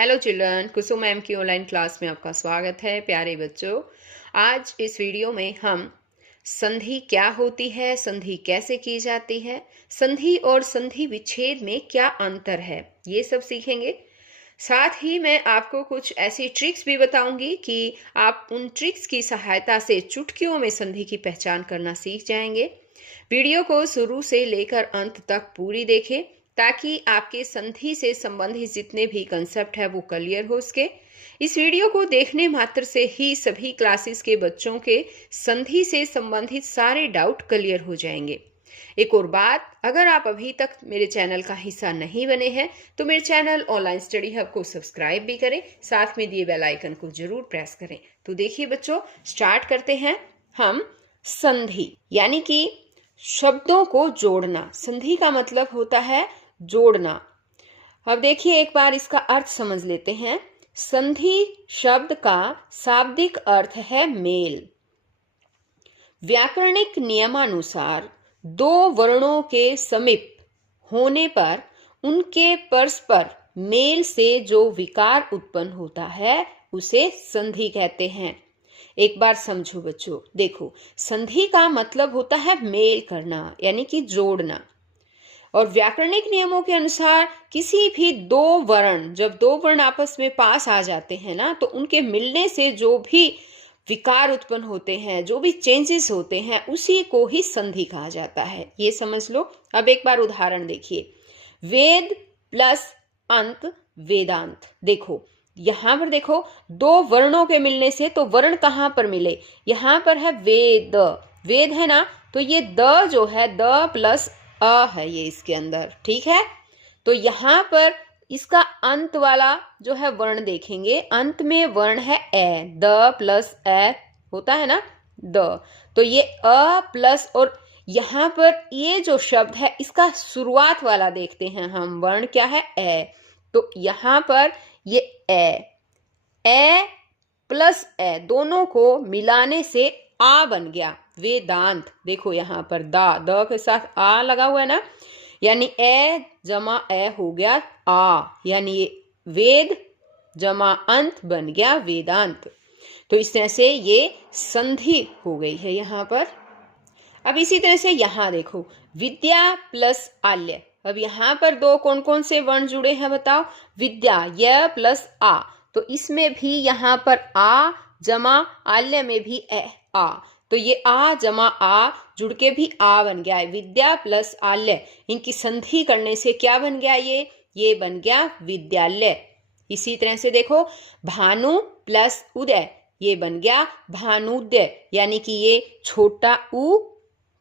Hello children, कुसुम ma'am की online class में आपका स्वागत है। प्यारे बच्चों, आज इस वीडियो में हम संधि क्या होती है, संधि कैसे की जाती है, संधि और संधि विच्छेद में क्या अंतर है, ये सब सीखेंगे। साथ ही मैं आपको कुछ ऐसी ट्रिक्स भी बताऊंगी कि आप उन ट्रिक्स की सहायता से चुटकियों में संधि की पहचान करना सीख जाएंगे। वीडियो को शुरू से लेकर अंत तक पूरी देखें ताकि आपके संधि से संबंधित जितने भी कंसेप्ट है वो क्लियर हो सके। इस वीडियो को देखने मात्र से ही सभी क्लासेस के बच्चों के संधि से संबंधित सारे डाउट क्लियर हो जाएंगे। एक और बात, अगर आप अभी तक मेरे चैनल का हिस्सा नहीं बने हैं तो मेरे चैनल ऑनलाइन स्टडी हब को सब्सक्राइब भी करें, साथ में दिए बेल आइकन को जरूर प्रेस करें। तो देखिए बच्चों, स्टार्ट करते हैं हम। संधि यानी कि शब्दों को जोड़ना। संधि का मतलब होता है जोड़ना। अब देखिए, एक बार इसका अर्थ समझ लेते हैं। संधि शब्द का शाब्दिक अर्थ है मेल। व्याकरणिक नियमानुसार दो वर्णों के समीप होने पर उनके परस्पर मेल से जो विकार उत्पन्न होता है उसे संधि कहते हैं। एक बार समझो बच्चों, देखो, संधि का मतलब होता है मेल करना यानी कि जोड़ना। और व्याकरणिक नियमों के अनुसार किसी भी जब दो वर्ण आपस में पास आ जाते हैं ना, तो उनके मिलने से जो भी विकार उत्पन्न होते हैं, जो भी चेंजेस होते हैं, उसी को ही संधि कहा जाता है। ये समझ लो। अब एक बार उदाहरण देखिए। वेद प्लस अंत वेदांत। देखो, यहां पर देखो, दो वर्णों के मिलने से, तो वर्ण कहां पर मिले? यहां पर है वेद, वेद है ना, तो ये द जो है, द प्लस अ है ये इसके अंदर, ठीक है। तो यहां पर इसका अंत वाला जो है वर्ण देखेंगे, अंत में वर्ण है ए, द प्लस ए होता है ना, द। तो ये अ प्लस, और यहां पर ये जो शब्द है इसका शुरुआत वाला देखते हैं हम, वर्ण क्या है? ए। तो यहां पर ये ए प्लस ए दोनों को मिलाने से आ बन गया, वेदांत। देखो यहां पर द के साथ आ लगा हुआ है ना, यानी ए जमा ए हो गया आ, यानी ये वेद जमा अंत बन गया वेदांत। तो इस तरह से ये संधि हो गई है यहां पर। अब इसी तरह से यहां देखो, विद्या प्लस आल्य। अब यहां पर दो कौन कौन से वर्ण जुड़े हैं बताओ? विद्या, य प्लस आ। तो इसमें भी यहां पर आ जमा आल्य में भी आ, तो ये आ जमा आ जुड़ के भी आ बन गया है। विद्या प्लस आल्य, इनकी संधि करने से क्या बन गया? ये बन गया विद्यालय। इसी तरह से देखो, भानु प्लस उदय, ये बन गया भानुदय, यानी कि ये छोटा ऊ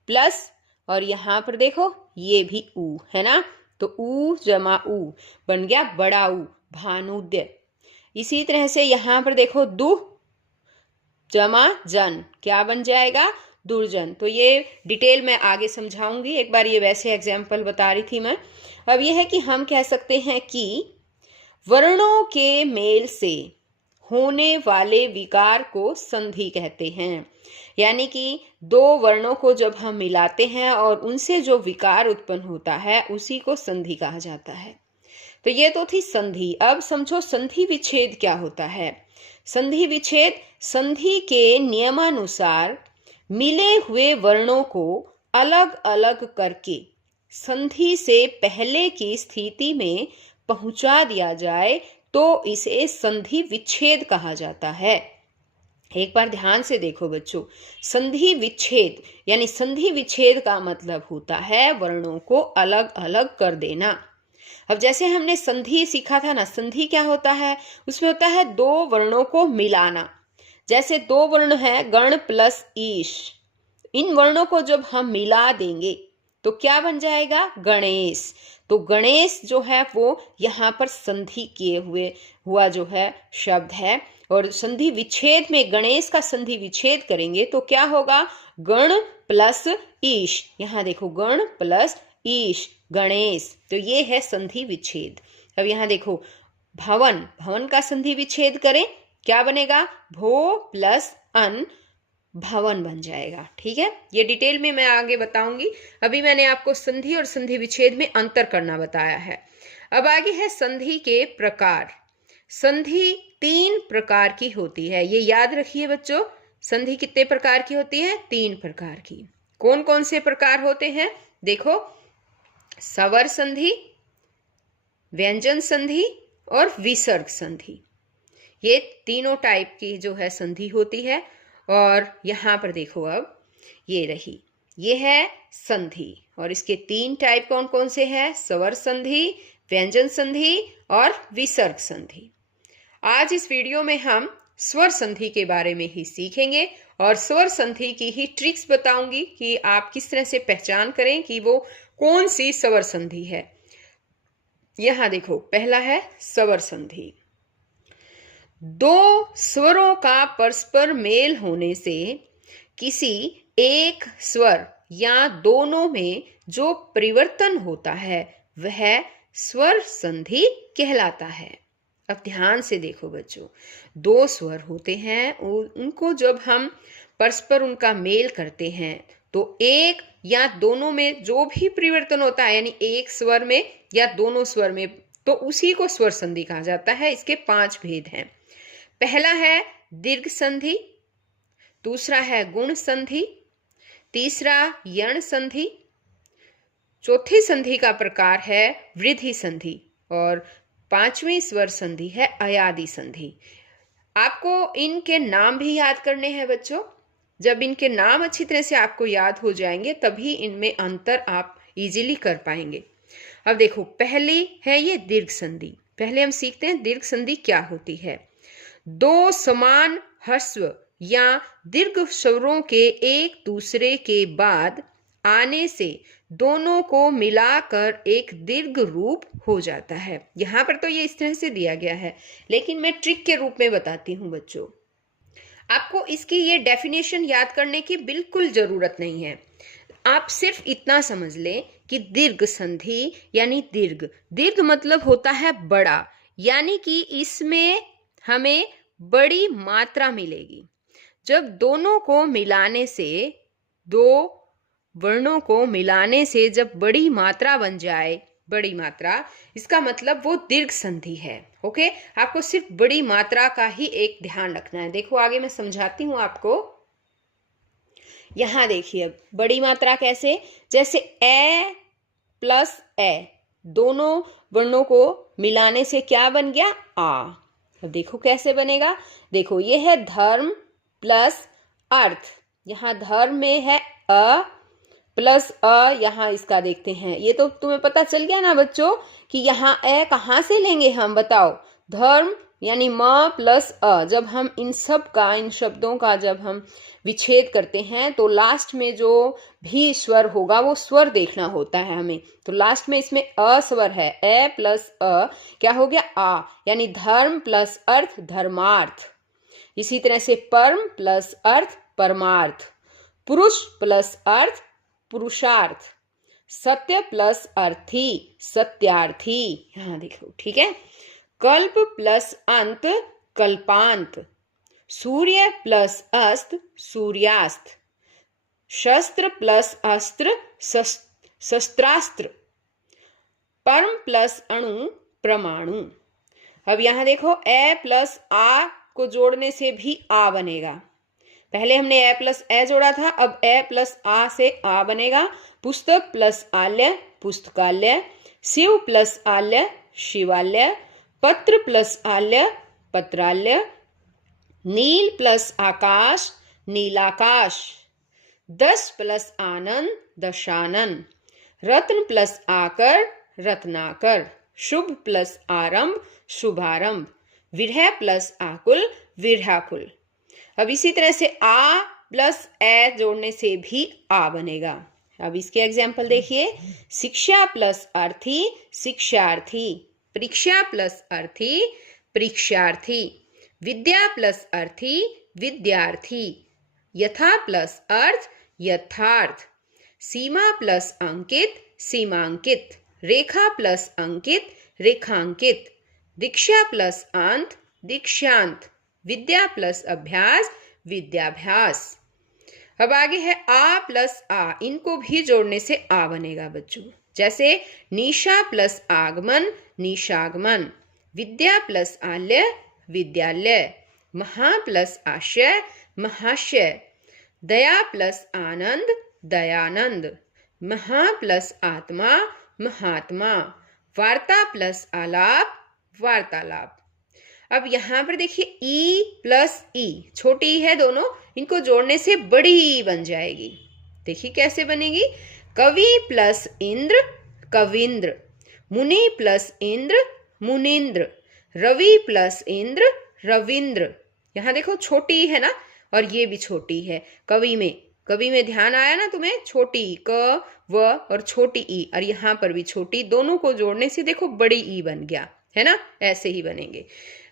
प्लस, और यहां पर देखो ये भी ऊ है ना, तो ऊ जमा ऊ बन गया बड़ा ऊ, भानुदय। इसी तरह से यहां पर देखो, दुह जमा जन, क्या बन जाएगा? दुर्जन। तो ये डिटेल मैं आगे समझाऊंगी, एक बार ये वैसे एग्जाम्पल बता रही थी मैं। अब ये है कि हम कह सकते हैं कि वर्णों के मेल से होने वाले विकार को संधि कहते हैं। यानी कि दो वर्णों को जब हम मिलाते हैं और उनसे जो विकार उत्पन्न होता है उसी को संधि कहा जाता है। तो ये तो थी संधि। अब समझो संधि विच्छेद क्या होता है। संधि विच्छेद, संधि के नियमानुसार मिले हुए वर्णों को अलग अलग करके संधि से पहले की स्थिति में पहुंचा दिया जाए तो इसे संधि विच्छेद कहा जाता है। एक बार ध्यान से देखो बच्चों, संधि विच्छेद यानी संधि विच्छेद का मतलब होता है वर्णों को अलग अलग कर देना। अब जैसे हमने संधि सीखा था ना, संधि क्या होता है? उसमें होता है दो वर्णों को मिलाना। जैसे दो वर्ण है गण प्लस ईश, इन वर्णों को जब हम मिला देंगे तो क्या बन जाएगा? गणेश। तो गणेश जो है वो यहाँ पर संधि किए हुआ जो है शब्द है। और संधि विच्छेद में गणेश का संधि विच्छेद करेंगे तो क्या होगा? गण प्लस ईश। यहाँ देखो, गण प्लस ईश, गणेश। तो ये है संधि विच्छेद। अब यहाँ देखो, भवन, भवन का संधि विच्छेद करें, क्या बनेगा? भो प्लस अन, भवन बन जाएगा। ठीक है, ये डिटेल में मैं आगे बताऊंगी। अभी मैंने आपको संधि और संधि विच्छेद में अंतर करना बताया है। अब आगे है संधि के प्रकार। संधि 3 प्रकार की होती है, ये याद रखिए बच्चों। संधि कितने प्रकार की होती है? 3 प्रकार की। कौन कौन से प्रकार होते हैं? देखो, स्वर संधि, व्यंजन संधि और विसर्ग संधि, ये तीनों टाइप की जो है संधि होती है। और यहाँ पर देखो, अब ये रही, ये है संधि, और इसके 3 टाइप कौन कौन से हैं? स्वर संधि, व्यंजन संधि और विसर्ग संधि। आज इस वीडियो में हम स्वर संधि के बारे में ही सीखेंगे और स्वर संधि की ही ट्रिक्स बताऊंगी कि आप किस तरह से पहचान करें कि वो कौन सी स्वर संधि है। यहां देखो, पहला है स्वर संधि। 2 स्वरों का परस्पर मेल होने से किसी एक स्वर या दोनों में जो परिवर्तन होता है वह स्वर संधि कहलाता है। अब ध्यान से देखो बच्चों, 2 स्वर होते हैं, उनको जब हम परस्पर उनका मेल करते हैं तो एक या दोनों में जो भी परिवर्तन होता है, यानी एक स्वर में या दोनों स्वर में, तो उसी को स्वर संधि कहा जाता है। इसके 5 भेद हैं। पहला है दीर्घ संधि, दूसरा है गुण संधि, तीसरा यण संधि, चौथी संधि का प्रकार है वृद्धि संधि और 5वीं स्वर संधि है अयादि संधि। आपको इनके नाम भी याद करने हैं बच्चों। जब इनके नाम अच्छी तरह से आपको याद हो जाएंगे तभी इनमें अंतर आप इजीली कर पाएंगे। अब देखो, पहली है ये दीर्घ संधि। पहले हम सीखते हैं दीर्घ संधि क्या होती है। 2 समान ह्रस्व या दीर्घ स्वरों के एक दूसरे के बाद आने से दोनों को मिलाकर एक दीर्घ रूप हो जाता है। यहां पर तो ये इस तरह से दिया गया है, लेकिन मैं ट्रिक के रूप में बताती हूं बच्चों। आपको इसकी ये डेफिनेशन याद करने की बिल्कुल जरूरत नहीं है। आप सिर्फ इतना समझ लें कि दीर्घ संधि यानी दीर्घ, दीर्घ मतलब होता है बड़ा, यानी कि इसमें हमें बड़ी मात्रा मिलेगी। जब दोनों को मिलाने से, 2 वर्णों को मिलाने से जब बड़ी मात्रा बन जाए, बड़ी मात्रा, इसका मतलब वो दीर्घ संधि है। ओके, आपको सिर्फ बड़ी मात्रा का ही एक ध्यान रखना है। देखो, आगे मैं समझाती हूं आपको। यहां देखिए, अब बड़ी मात्रा कैसे, जैसे ए प्लस ए, दोनों वर्णों को मिलाने से क्या बन गया? आ। अब देखो कैसे बनेगा। देखो, ये है धर्म प्लस अर्थ। यहां धर्म में है अ प्लस अ, यहां इसका देखते हैं। ये तो तुम्हें पता चल गया ना बच्चों कि यहां ए कहां से लेंगे हम, बताओ। धर्म यानी म प्लस अ। जब हम इन शब्दों का जब हम विच्छेद करते हैं तो लास्ट में जो भी स्वर होगा वो स्वर देखना होता है हमें। तो लास्ट में इसमें अ स्वर है, ए प्लस अ क्या हो गया? आ, यानी धर्म प्लस अर्थ धर्मार्थ। इसी तरह से परम प्लस अर्थ परमार्थ, पुरुष प्लस अर्थ पुरुषार्थ, सत्य प्लस अर्थी सत्यार्थी। यहां देखो, ठीक है। कल्प प्लस अंत कल्पांत, सूर्य प्लस अस्त सूर्यास्त, शस्त्र प्लस अस्त्र शस्त्रास्त्र, परम प्लस अणु परमाणु। अब यहां देखो, ए प्लस आ को जोड़ने से भी आ बनेगा। पहले हमने ए प्लस ए जोड़ा था, अब ए प्लस आ से आ बनेगा। पुस्तक प्लस आल्य पुस्तकालय, शिव प्लस आल्य शिवालय, पत्र प्लस आल्य पत्रालय, नील प्लस आकाश नीलाकाश, 10 प्लस आनंद दशानन, रत्न प्लस आकर रत्नाकर, शुभ प्लस आरंभ शुभारंभ, विरह प्लस आकुल विरहाकुल। अब इसी तरह से आ प्लस ए जोड़ने से भी आ बनेगा। अब इसके एग्जाम्पल देखिए। शिक्षा प्लस अर्थी शिक्षार्थी, परीक्षा प्लस अर्थी परीक्षार्थी, विद्या प्लस अर्थी विद्यार्थी, यथा प्लस अर्थ यथार्थ, सीमा प्लस अंकित सीमांकित, रेखा प्लस अंकित रेखांकित, दीक्षा प्लस अंत दीक्षांत, विद्या प्लस अभ्यास विद्याभ्यास। अब आगे है आ प्लस आ, इनको भी जोड़ने से आ बनेगा बच्चों। जैसे निशा प्लस आगमन निशागमन, विद्या प्लस आल्य विद्यालय, महा प्लस आशय महाशय, दया प्लस आनंद दयानंद, महा प्लस आत्मा महात्मा, वार्ता प्लस आलाप वार्तालाप। अब यहाँ पर देखिए ई प्लस ई, छोटी ई है दोनों, इनको जोड़ने से बड़ी ई बन जाएगी। देखिए कैसे बनेगी, कवि प्लस इंद्र कविंद्र, मुनि प्लस इंद्र मुनिंद्र, रवि प्लस इंद्र रविंद्र। यहाँ देखो छोटी ई है ना, और ये भी छोटी है। कवि में ध्यान आया ना तुम्हें, छोटी क व और छोटी ई, और यहाँ पर भी छोटी, दोनों को जोड़ने से देखो बड़ी ई बन गया है ना, ऐसे ही बनेंगे।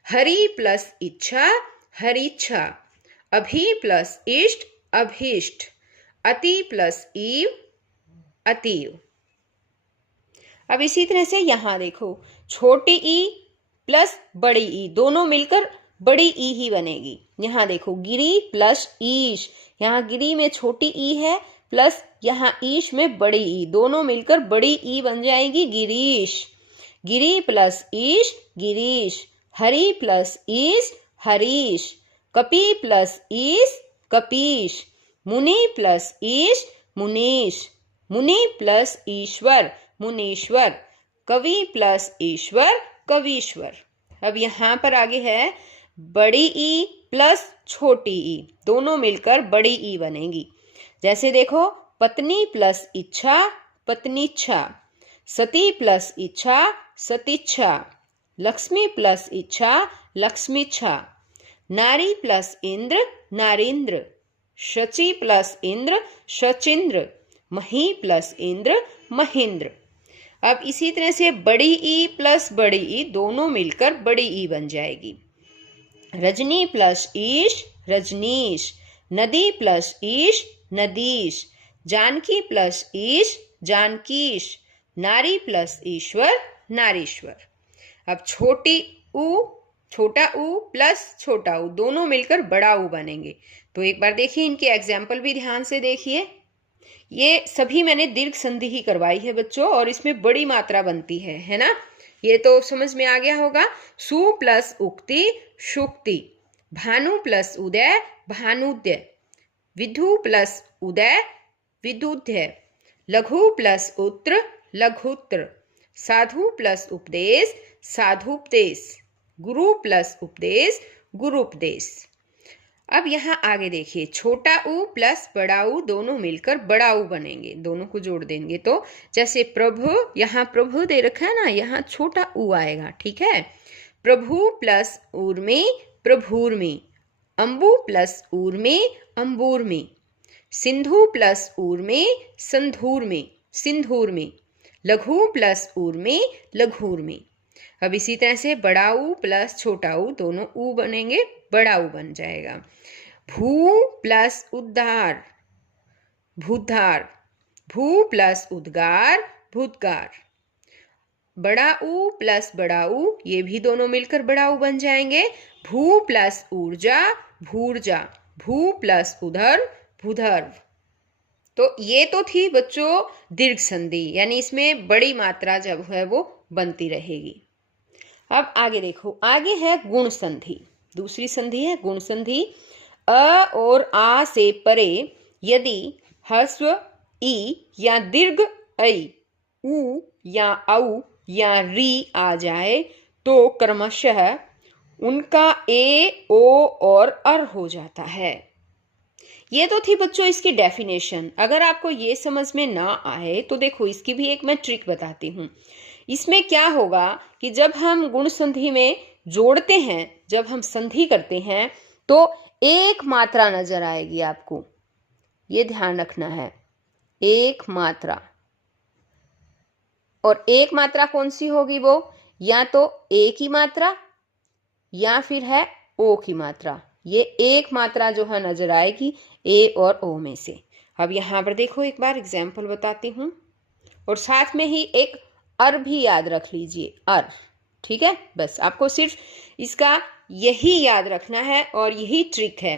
हरि प्लस इच्छा हरिच्छा, अभि प्लस इष्ट अभीष्ट, अति प्लस ईव अतीव। अब इसी तरह से यहाँ देखो छोटी ई प्लस बड़ी ई, दोनों मिलकर बड़ी ई ही बनेगी। यहाँ देखो गिरी प्लस ईश, यहाँ गिरी में छोटी ई है प्लस यहाँ ईश में बड़ी ई, दोनों मिलकर बड़ी ई बन जाएगी गिरीश। गिरी प्लस ईश गिरीश, हरि प्लस ईश हरीश, कपि प्लस ईश कपीश, मुनि प्लस ईश मुनीश, मुनि प्लस ईश्वर मुनीश्वर, कवि प्लस ईश्वर कवीश्वर। अब यहाँ पर आगे है बड़ी ई प्लस छोटी ई, दोनों मिलकर बड़ी ई बनेगी। जैसे देखो पत्नी प्लस इच्छा पत्नीच्छा, सती प्लस इच्छा सतीच्छा, लक्ष्मी प्लस इच्छा लक्ष्मीच्छा, नारी प्लस इंद्र नारींद्र, शची प्लस इंद्र शचिंद्र, मही प्लस इंद्र महेंद्र। अब इसी तरह से बड़ी ई प्लस बड़ी ई, दोनों मिलकर बड़ी ई बन जाएगी। रजनी प्लस ईश रजनीश, नदी प्लस ईश नदीश, जानकी प्लस ईश जानकीश, नारी प्लस ईश्वर नारीश्वर। अब छोटा ऊ प्लस छोटा ऊ, दोनों मिलकर बड़ा ऊ बनेंगे। तो एक बार देखिए इनके एग्जाम्पल भी ध्यान से देखिए। ये सभी मैंने दीर्घ संधि ही करवाई है बच्चों, और इसमें बड़ी मात्रा बनती है ना, ये तो समझ में आ गया होगा। सु प्लस उक्ति शुक्ति, भानु प्लस उदय भानुद्य, विधु प्लस उदय विदुद्य, लघु प्लस उत्र लघुत्र, साधु प्लस उपदेश साधुपदेश, गुरु प्लस उपदेश गुरुपदेश। अब यहाँ आगे देखिए छोटा ऊ प्लस बड़ा ऊ, दोनों मिलकर बड़ा ऊ बनेंगे, दोनों को जोड़ देंगे तो जैसे प्रभु, यहाँ प्रभु दे रखा है ना, यहाँ छोटा ऊ आएगा, ठीक है। प्रभु प्लस ऊर्मी प्रभुर्मी, अंबु प्लस ऊर्मी अंबुर्मी, सिंधु प्लस ऊर्मी संधूर्मी सिंधूर्मी, लघु प्लस ऊर्मी लघुर्मी। अब इसी तरह से बड़ा ऊ प्लस छोटा ऊ, दोनों ऊ बनेंगे, बड़ा ऊ बन जाएगा। भू प्लस उद्धार भूधार, भू प्लस उद्गार भूतगार, बड़ा ऊ प्लस बड़ा ऊ, ये भी दोनों मिलकर बड़ा ऊ बन जाएंगे। भू प्लस ऊर्जा भूर्जा, भू प्लस उधर भूधर्व। तो ये तो थी बच्चों दीर्घ संधि, यानी इसमें बड़ी मात्रा जब है वो बनती रहेगी। अब आगे देखो, आगे है गुण संधि, दूसरी संधि है गुण संधि। अ और आ से परे यदि ह्रस्व ई या दीर्घ ऐ, उ या औ या री आ जाए तो क्रमशः उनका ए ओ और अर हो जाता है। ये तो थी बच्चों इसकी डेफिनेशन। अगर आपको ये समझ में ना आए तो देखो इसकी भी एक मैं ट्रिक बताती हूँ। इसमें क्या होगा कि जब हम गुण संधि में जोड़ते हैं, जब हम संधि करते हैं तो एक मात्रा नजर आएगी आपको, ये ध्यान रखना है, एक मात्रा। और एक मात्रा कौन सी होगी वो, या तो ए की मात्रा या फिर है ओ की मात्रा। ये एक मात्रा जो है नजर आएगी ए और ओ में से। अब यहाँ पर देखो एक बार एग्जाम्पल बताती हूँ, और साथ में ही एक अर भी याद रख लीजिए, अर, ठीक है। बस आपको सिर्फ इसका यही याद रखना है और यही ट्रिक है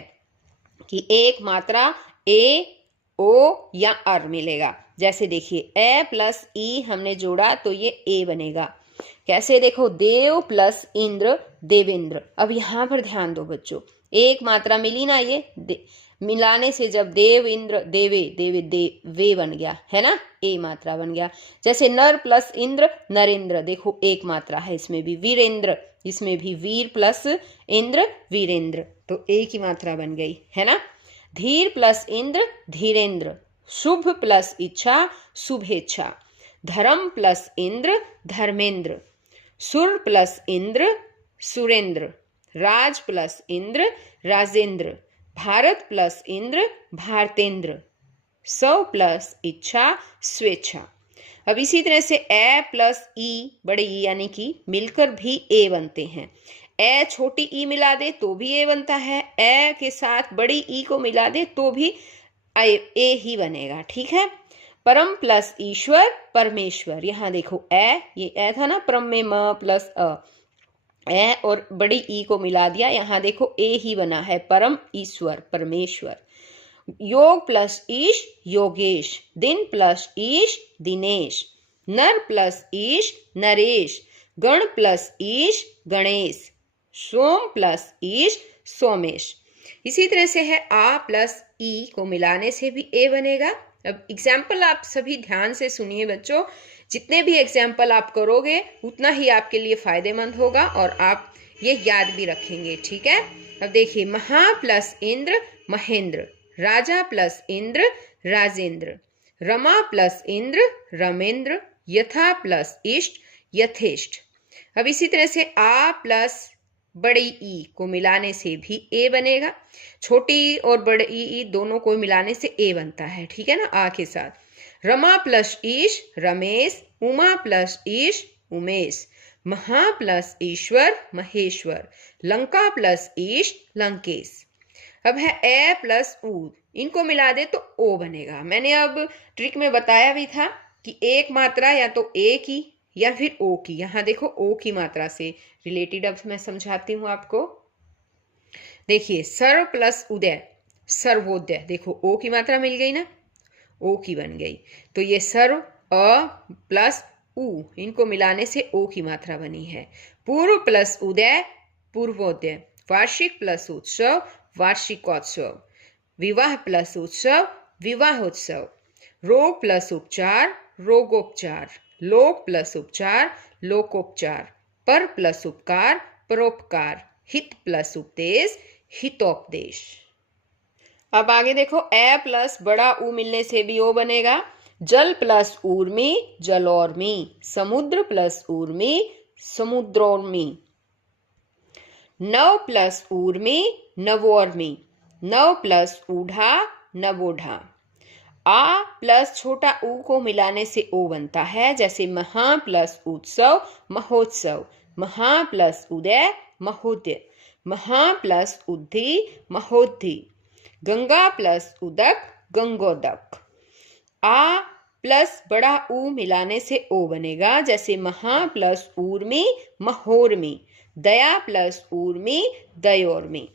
कि एक मात्रा ए ओ या अर मिलेगा। जैसे देखिए ए प्लस ई हमने जोड़ा तो ये ए बनेगा, कैसे, देखो, देव प्लस इंद्र देवेंद्र। अब यहाँ पर ध्यान दो बच्चों, एक मात्रा मिली ना, ये मिलाने से जब देव इंद्र देवे देवे देवे बन गया है ना, ए मात्रा बन गया। जैसे नर प्लस इंद्र नरेंद्र, देखो एक मात्रा है इसमें भी। वीरेंद्र, इसमें भी वीर प्लस इंद्र वीरेंद्र, तो एक ही मात्रा बन गई है ना। धीर प्लस इंद्र धीरेंद्र, शुभ प्लस इच्छा शुभेच्छा, धर्म प्लस इंद्र धर्मेंद्र, सुर प्लस इंद्र सुरेंद्र, राज प्लस इंद्र राजेंद्र, भारत प्लस इंद्र भारतेंद्र, सौ प्लस इच्छा स्वेच्छा। अब इसी तरह से ए प्लस ई, बड़े ई यानी कि मिलकर भी ए बनते हैं। ए छोटी ई मिला दे तो भी ए बनता है, ए के साथ बड़ी ई को मिला दे तो भी ए ही बनेगा, ठीक है। परम प्लस ईश्वर परमेश्वर, यहाँ देखो ए, ये ए था ना, परम में म प्लस अ, ए और बड़ी ई को मिला दिया, यहाँ देखो ए ही बना है, परम ईश्वर परमेश्वर। योग प्लस ईश योगेश, दिन प्लस ईश दिनेश, नर प्लस ईश नरेश, गण प्लस ईश गणेश, सोम प्लस ईश सोमेश। इसी तरह से है आ प्लस ई को मिलाने से भी ए बनेगा। अब एग्जाम्पल आप सभी ध्यान से सुनिए बच्चों, जितने भी एग्जाम्पल आप करोगे उतना ही आपके लिए फायदेमंद होगा और आप ये याद भी रखेंगे, ठीक है। अब देखिए, महा प्लस इंद्र महेंद्र, राजा प्लस इंद्र राजेंद्र, रमा प्लस इंद्र रमेंद्र, यथा प्लस इष्ट यथेष्ट। अब इसी तरह से आ प्लस बड़ी ई को मिलाने से भी ए बनेगा। छोटी और बड़ी ई दोनों को मिलाने से ए बनता है, ठीक है ना, आ के साथ। रमा प्लस ईश रमेश, उमा प्लस ईश उमेश, महा प्लस ईश्वर महेश्वर, लंका प्लस ईश लंकेश। अब है ए प्लस ऊ, इनको मिला दे तो ओ बनेगा। मैंने अब ट्रिक में बताया भी था कि एक मात्रा या तो ए की या फिर ओ की, यहाँ देखो ओ की मात्रा से रिलेटेड अब मैं समझाती हूँ आपको। देखिए, सर्व प्लस उदय सर्वोदय, देखो ओ की मात्रा मिल गई ना, ओ की बन गई, तो ये सर्व अ प्लस उ, इनको मिलाने से ओ की मात्रा बनी है। पूर्व प्लस उदय पूर्वोदय, वार्षिक प्लस उत्सव वार्षिकोत्सव, विवाह प्लस उत्सव विवाहोत्सव, रोग प्लस उपचार रोगोपचार, लोक प्लस उपचार लोकोपचार, पर प्लस उपकार परोपकार, हित प्लस उपदेश हितोपदेश। अब आगे देखो, ए प्लस बड़ा ऊ मिलने से भी ओ बनेगा। जल प्लस ऊर्मी जलौर्मी, समुद्र प्लस ऊर्मी समुद्रोर्मी, नव प्लस ऊर्मी नवोर्मी, नव प्लस ऊढ़ा नवोढ़ा। आ प्लस छोटा ऊ को मिलाने से ओ बनता है, जैसे महा प्लस उत्सव महोत्सव, महा प्लस उदय महोदय, महा प्लस उद्धि महोद्धि, गंगा प्लस उदक गंगोदक। आ प्लस बड़ा ऊ मिलाने से ओ बनेगा, जैसे महा प्लस ऊर्मी महोर्मी, दया प्लस ऊर्मी दयोर्मी।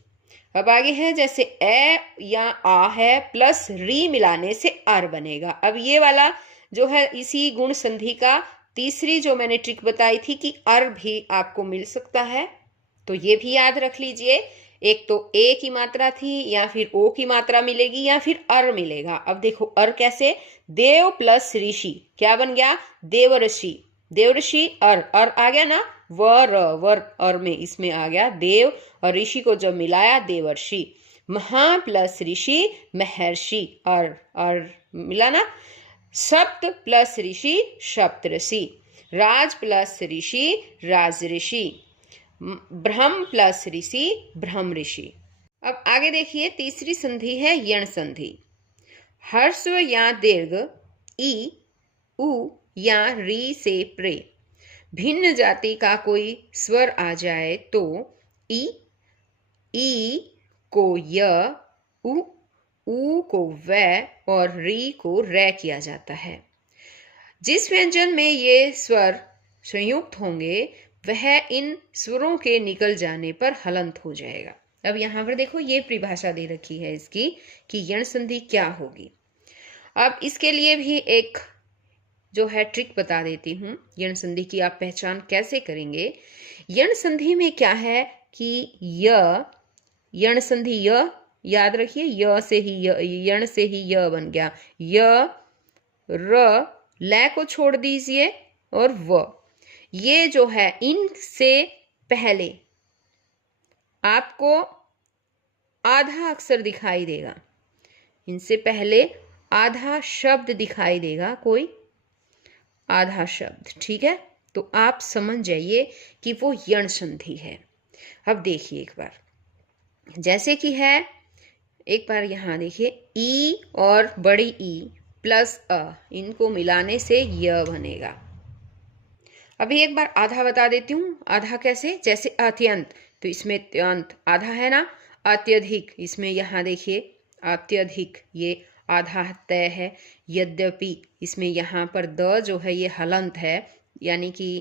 अब आगे है, जैसे ए या आ है प्लस री मिलाने से अर बनेगा। अब ये वाला जो है इसी गुण संधि का तीसरी जो मैंने ट्रिक बताई थी कि अर भी आपको मिल सकता है, तो ये भी याद रख लीजिए। एक तो ए की मात्रा थी या फिर ओ की मात्रा मिलेगी या फिर अर मिलेगा। अब देखो अर कैसे, देव प्लस ऋषि क्या बन गया, देवऋषि, देवऋषि अर आ गया ना, वर और में इसमें आ गया देव और ऋषि को जब मिलाया देवर्षि। महा प्लस ऋषि महर्षि और मिला ना, सप्त प्लस ऋषि सप्तऋषि, राज प्लस ऋषि राजऋषि, ब्रह्म प्लस ऋषि ब्रह्म ऋषि। अब आगे देखिए, तीसरी संधि है यण संधि। हर्स्व या दीर्घ ई उ या री से प्रे, भिन्न जाति का कोई स्वर आ जाए तो ई को य, उ को वै और री को रै किया जाता है। जिस व्यंजन में ये स्वर संयुक्त होंगे वह इन स्वरों के निकल जाने पर हलंत हो जाएगा। अब यहाँ पर देखो ये परिभाषा दे रखी है इसकी कि यण संधि क्या होगी। अब इसके लिए भी एक जो है ट्रिक बता देती हूँ यण संधि की आप पहचान कैसे करेंगे। यण संधि में क्या है कि यण संधि य, याद रखिए य से ही यण से ही य बन गया, य र, लय को छोड़ दीजिए और व। ये जो है इनसे पहले आपको आधा अक्षर दिखाई देगा, इनसे पहले आधा शब्द दिखाई देगा, कोई आधा शब्द, ठीक है। तो आप समझ जाइए कि वो यण संधि है। अब देखिए एक बार, जैसे कि है, एक बार यहां देखिए, ई और बड़ी ई प्लस अ, इनको मिलाने से य बनेगा। अभी एक बार आधा बता देती हूँ। आधा कैसे, जैसे अत्यंत, तो इसमें त्यंत आधा है ना, अत्यधिक, इसमें यहाँ देखिए अत्यधिक, ये आधा तय है। यद्यपि, इसमें यहाँ पर द जो है ये हलंत है, यानी कि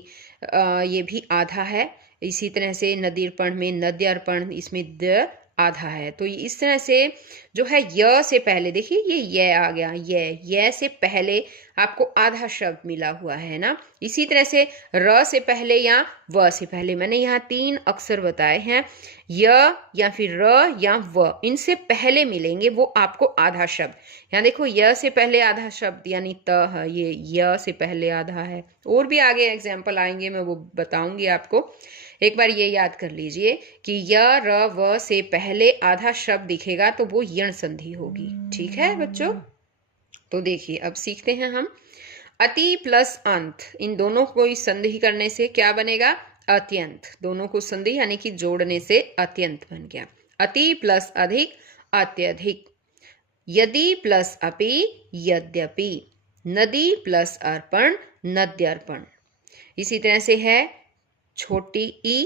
ये भी आधा है। इसी तरह से नदीर्पण में नद्यार्पण, इसमें द आधा है। तो इस तरह से जो है य से पहले देखिए ये आ गया, ये से पहले आपको आधा शब्द मिला हुआ है ना। इसी तरह से र से पहले या व से पहले, मैंने यहाँ 3 अक्षर बताए हैं, य या फिर र या व, इनसे पहले मिलेंगे वो आपको आधा शब्द। यहाँ देखो य से पहले आधा शब्द यानी त है, ये य से पहले आधा है। और भी आगे एग्जाम्पल आएंगे, मैं वो बताऊंगी आपको। एक बार ये याद कर लीजिए कि य र व से पहले आधा शब्द दिखेगा तो वो यण संधि होगी, ठीक है बच्चों। तो देखिए अब सीखते हैं हम अति प्लस अंत, इन दोनों को संधि करने से क्या बनेगा, अत्यंत। दोनों को संधि यानी कि जोड़ने से अत्यंत बन गया। अति प्लस अधिक, अत्यधिक। यदि प्लस अपि, यद्यपि। नदी प्लस अर्पण, नद्यर्पण। इसी तरह से है छोटी ई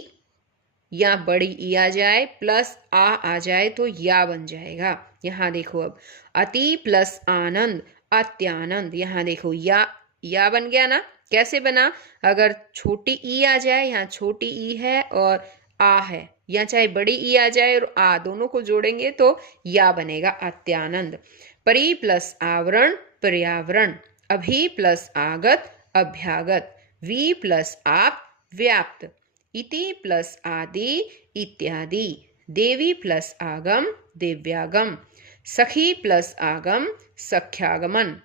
या बड़ी ई आ जाए प्लस आ जाए तो या बन जाएगा। यहाँ देखो अब अति प्लस आनंद, अत्यानंद। यहाँ देखो या बन गया ना। कैसे बना, अगर छोटी ई आ जाए, यहाँ छोटी ई है और आ है, या चाहे बड़ी ई आ जाए और आ, दोनों को जोड़ेंगे तो या बनेगा, अत्यानंद। परि प्लस आवरण, पर्यावरण। अभि प्लस आगत, अभ्यागत। वी प्लस आप, व्याप्त। इति प्लस आदि, इत्यादि। देवी प्लस आगम, दिव्यागम। सखी प्लस आगम, सख्यागमन।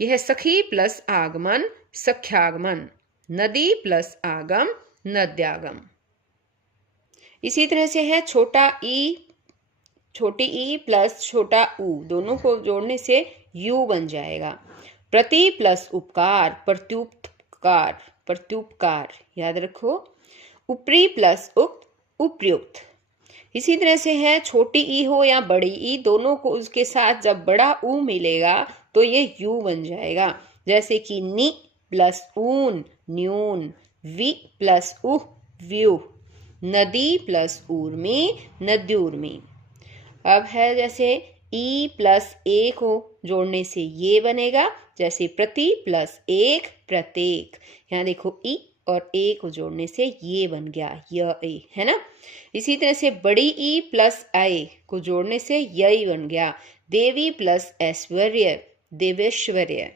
यह सखी प्लस आगमन, सख्यागमन। नदी प्लस आगम, नद्यागम। इसी तरह से है छोटा ई, छोटी ई प्लस छोटा ऊ, दोनों को जोड़ने से यू बन जाएगा। प्रति प्लस उपकार, प्रत्युपकार, प्रत्युपकार, याद रखो। ऊपरी प्लस उक्त, उपयुक्त। इसी तरह से है छोटी ई हो या बड़ी ई, दोनों को उसके साथ जब बड़ा ऊ मिलेगा तो ये यू बन जाएगा। जैसे कि नि प्लस ऊन, न्यून। वि प्लस उह, व्यूह। नदी प्लस ऊर्मी, नद्यूर्मी। अब है जैसे ई प्लस ए को जोड़ने से ये बनेगा, जैसे प्रति प्लस एक, प्रत्येक। यहाँ देखो ई और ए को जोड़ने से ये बन गया, य ए, है ना। इसी तरह से बड़ी ई प्लस आय को जोड़ने से यही बन गया। देवी प्लस ऐश्वर्य, देवेश्वर्य।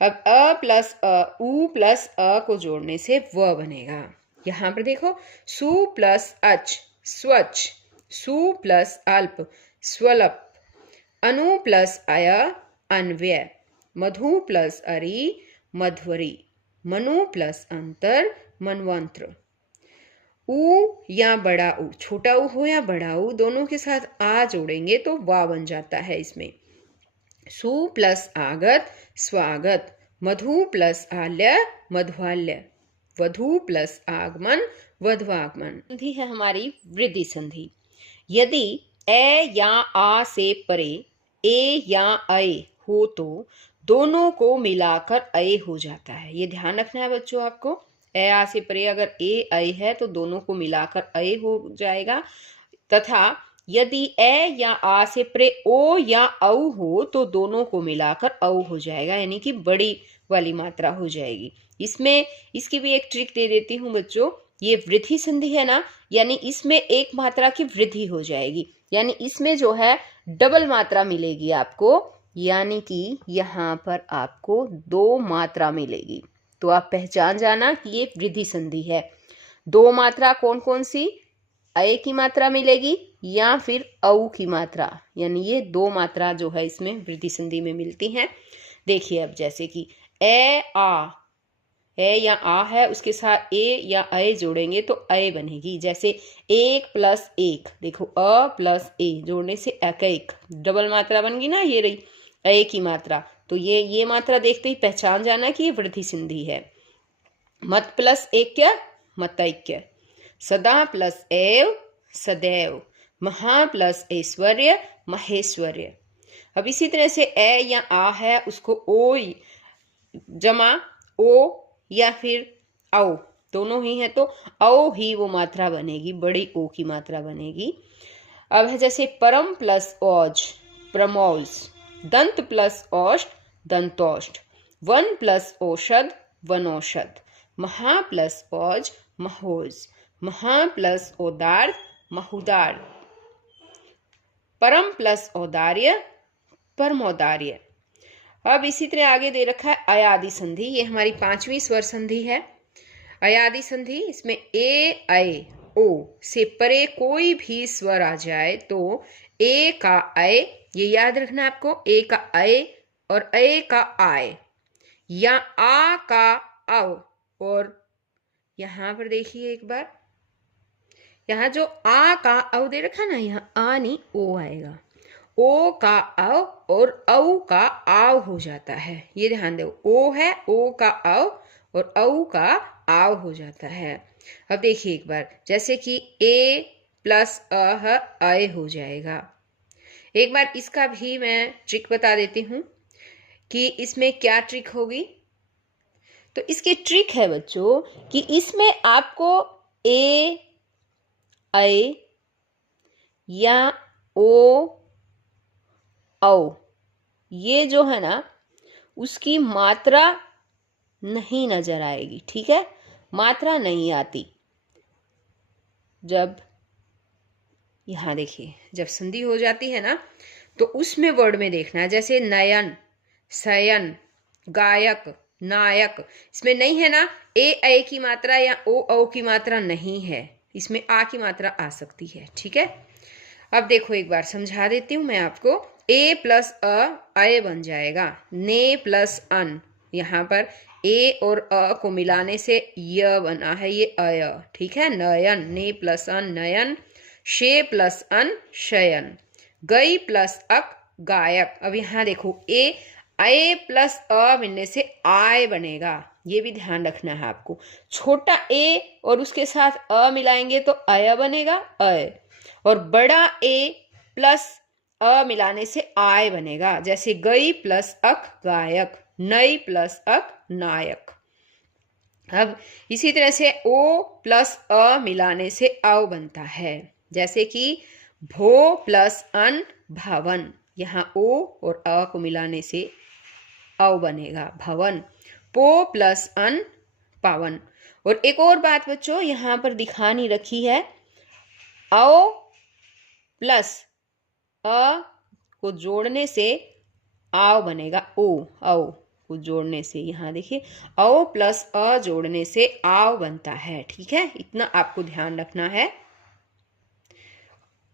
अब अ प्लस उ प्लस अ को जोड़ने से व बनेगा। यहाँ पर देखो सु प्लस अच, स्वच्छ। सु प्लस अल्प, स्वल्प। अनु प्लस अय, अन्व्य। मधु प्लस अरि, मध्वरी। मनु प्लस अंतर, मनवंत्र। ऊ या बड़ा ऊ, छोटा ऊ हो या बड़ा ऊ, दोनों के साथ आ जोड़ेंगे तो वा बन जाता है इसमें। सु प्लस आगत, स्वागत। मधु प्लस आल्य, मध्वाल्य। वधु प्लस आगमन, वध्वागमन। संधि है हमारी वृद्धि संधि। यदि ए या आ से परे ए या अय हो तो दोनों को मिलाकर अय हो जाता है। ये ध्यान रखना है बच्चों आपको। ए आ से परे अगर ए अय है तो दोनों को मिलाकर अय हो जाएगा। तथा यदि ए या आ से परे ओ या औ हो तो दोनों को मिलाकर औ हो जाएगा, यानी कि बड़ी वाली मात्रा हो जाएगी। इसमें इसकी भी एक ट्रिक दे देती हूँ बच्चों। ये वृद्धि संधि है ना, यानी इसमें एक मात्रा की वृद्धि हो जाएगी, यानी इसमें जो है डबल मात्रा मिलेगी आपको। यानी कि यहाँ पर आपको दो मात्रा मिलेगी। तो आप पहचान जाना कि ये वृद्धि संधि है। दो मात्रा कौन कौन सी? अय की मात्रा मिलेगी या फिर औ की मात्रा, यानी ये दो मात्रा जो है इसमें वृद्धि संधि में मिलती हैं। देखिए अब जैसे कि ए आ, ए या आ है, उसके साथ ए या अय जोड़ेंगे तो अय बनेगी। जैसे एक प्लस एक, देखो अ प्लस ए जोड़ने से एकैक, डबल मात्रा बन गई ना, ये रही अय की मात्रा। तो ये मात्रा देखते ही पहचान जाना कि ये वृद्धि संधि है। मत प्लस ऐक्य मतैक्य, सदा प्लस एव सदैव, महा प्लस ऐश्वर्य महेश्वर्य। अब इसी तरह से ए या आ है, उसको ओ जमा ओ या फिर औ दोनों ही है तो औ ही वो मात्रा बनेगी, बड़ी ओ की मात्रा बनेगी। अब है जैसे परम प्लस औज प्रमौज, दंत प्लस औष्ठ दंतौष्ठ, वन प्लस औषध वनौषध, महा प्लस औज महोज, महा प्लस औदार्य महुदार्य, परम प्लस औदार्य परमौदार्य। अब इसी तरह आगे दे रखा है अयादि संधि। ये हमारी 5वीं स्वर संधि है। अयादि संधि, इसमें ए अय ओ से परे कोई भी स्वर आ जाए तो ए का अय, ये याद रखना आपको, ए का अय और अय का आय, या आ का औ। और यहां पर देखिए एक बार, यहाँ जो आ का औ दे रखा ना, यहाँ आ नहीं ओ आएगा, ओ का औ और औ का आव हो जाता है। ये ध्यान दो, ओ है, ओ का औ और औ का आव हो जाता है। अब देखिए एक बार, जैसे कि ए प्लस अय हो जाएगा। एक बार इसका भी मैं ट्रिक बता देती हूं कि इसमें क्या ट्रिक होगी। तो इसकी ट्रिक है बच्चों कि इसमें आपको ए अय या ओ औ, ये जो है ना उसकी मात्रा नहीं नजर आएगी। ठीक है, मात्रा नहीं आती। जब यहां देखिए, जब संधि हो जाती है ना तो उसमें वर्ड में देखना है, जैसे नयन, शयन, गायक, नायक, इसमें नहीं है ना ए ऐ की मात्रा या ओ औ की मात्रा नहीं है, इसमें आ की मात्रा आ सकती है। ठीक है, अब देखो एक बार समझा देती हूं मैं आपको। ए प्लस अय बन जाएगा, ने प्लस अन, यहाँ पर ए और अ को मिलाने से य बना है, ये अय। ठीक है, नयन, ने प्लस अन नयन, शे प्लस अन शयन, गई प्लस अक गायक। अब यहाँ देखो ए अय प्लस अ मिलने से आय बनेगा, ये भी ध्यान रखना है आपको। छोटा ए और उसके साथ अ मिलाएंगे तो अय बनेगा, अय, और बड़ा ए प्लस अ मिलाने से आय बनेगा। जैसे गई प्लस अक गायक, नई प्लस अक नायक। अब इसी तरह से ओ प्लस अ मिलाने से औ बनता है, जैसे कि भो प्लस अन भवन, यहाँ ओ और अ को मिलाने से औ बनेगा भवन। पो प्लस अन पावन। और एक और बात बच्चों यहाँ पर दिखा नहीं रखी है, औ प्लस अ को जोड़ने से आव बनेगा, ओ औ को जोड़ने से, यहाँ देखिए औ प्लस अ जोड़ने से आव बनता है। ठीक है, इतना आपको ध्यान रखना है।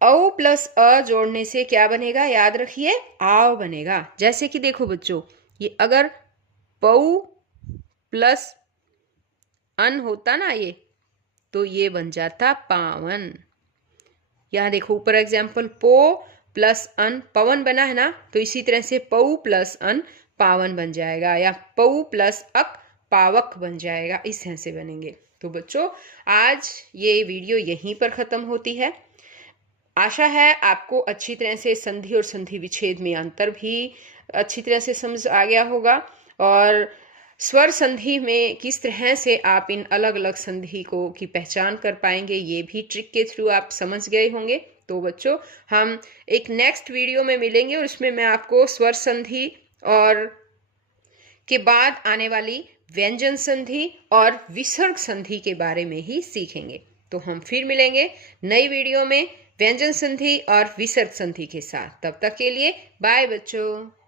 औ प्लस अ जोड़ने से क्या बनेगा, याद रखिए, आव बनेगा। जैसे कि देखो बच्चों, ये अगर पौ प्लस अन होता ना ये, तो ये बन जाता पावन। यहाँ देखो ऊपर एग्जाम्पल, पो प्लस अन पवन बना है ना, तो इसी तरह से पौ प्लस अन पावन बन जाएगा, या पौ प्लस अक पावक बन जाएगा, इस तरह से बनेंगे। तो बच्चों आज ये वीडियो यहीं पर खत्म होती है। आशा है आपको अच्छी तरह से संधि और संधि विच्छेद में अंतर भी अच्छी तरह से समझ आ गया होगा, और स्वर संधि में किस तरह से आप इन अलग अलग संधि को की पहचान कर पाएंगे, ये भी ट्रिक के थ्रू आप समझ गए होंगे। तो बच्चों हम एक नेक्स्ट वीडियो में मिलेंगे, और उसमें मैं आपको स्वर संधि और के बाद आने वाली व्यंजन संधि और विसर्ग संधि के बारे में ही सीखेंगे। तो हम फिर मिलेंगे नई वीडियो में व्यंजन संधि और विसर्ग संधि के साथ। तब तक के लिए बाय बच्चों।